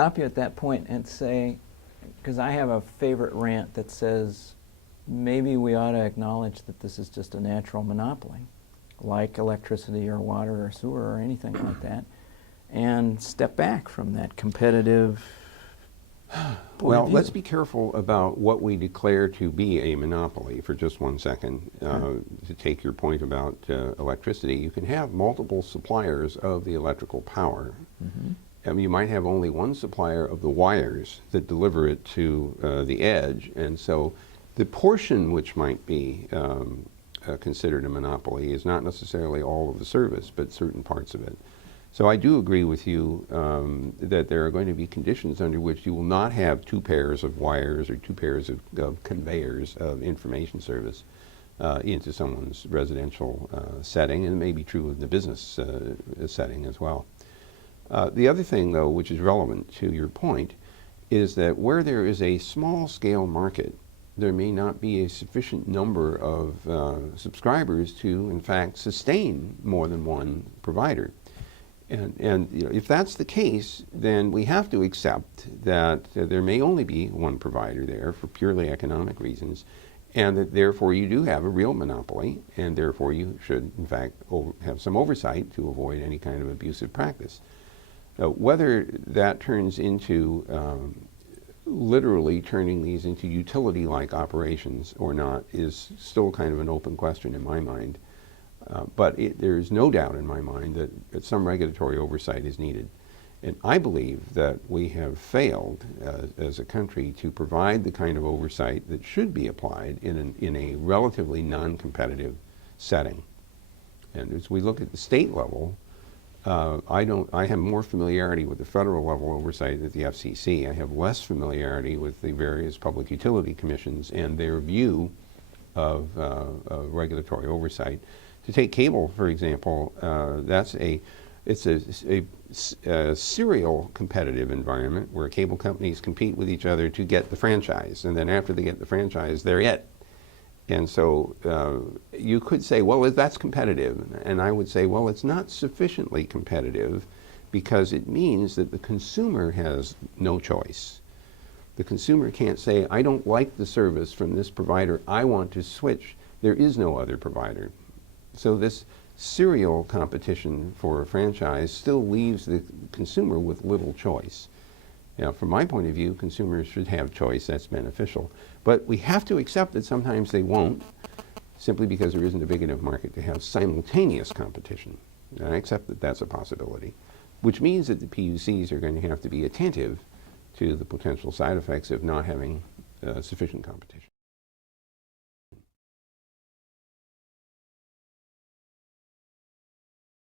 stop you at that point and say, because I have a favorite rant that says maybe we ought to acknowledge that this is just a natural monopoly, like electricity or water or sewer or anything like that, and step back from that competitive Well, let's be careful about what we declare to be a monopoly for just 1 second. To take your point about electricity, you can have multiple suppliers of the electrical power. I mean, you might have only one supplier of the wires that deliver it to the edge, and so the portion which might be considered a monopoly is not necessarily all of the service, but certain parts of it. So I do agree with you that there are going to be conditions under which you will not have 2 pairs of wires or 2 pairs of conveyors of information service into someone's residential setting, and it may be true of the business setting as well. The other thing, though, which is relevant to your point, is that where there is a small-scale market, there may not be a sufficient number of subscribers to, in fact, sustain more than one provider. And you know, if that's the case, then we have to accept that there may only be one provider there for purely economic reasons, and that therefore you do have a real monopoly, and therefore you should, in fact, have some oversight to avoid any kind of abusive practice. Whether that turns into literally turning these into utility-like operations or not is still kind of an open question in my mind. But there is no doubt in my mind that some regulatory oversight is needed. And I believe that we have failed as a country to provide the kind of oversight that should be applied in a relatively non-competitive setting. And as we look at the state level, I have more familiarity with the federal level oversight at the FCC. I have less familiarity with the various public utility commissions and their view of regulatory oversight. To take cable, for example, it's a serial competitive environment where cable companies compete with each other to get the franchise, and then after they get the franchise, they're it. And so you could say, well, that's competitive, and I would say, well, it's not sufficiently competitive because it means that the consumer has no choice. The consumer can't say, I don't like the service from this provider, I want to switch. There is no other provider. So this serial competition for a franchise still leaves the consumer with little choice. Now, from my point of view, consumers should have choice. That's beneficial. But we have to accept that sometimes they won't, simply because there isn't a big enough market to have simultaneous competition. And I accept that that's a possibility, which means that the PUCs are going to have to be attentive to the potential side effects of not having sufficient competition.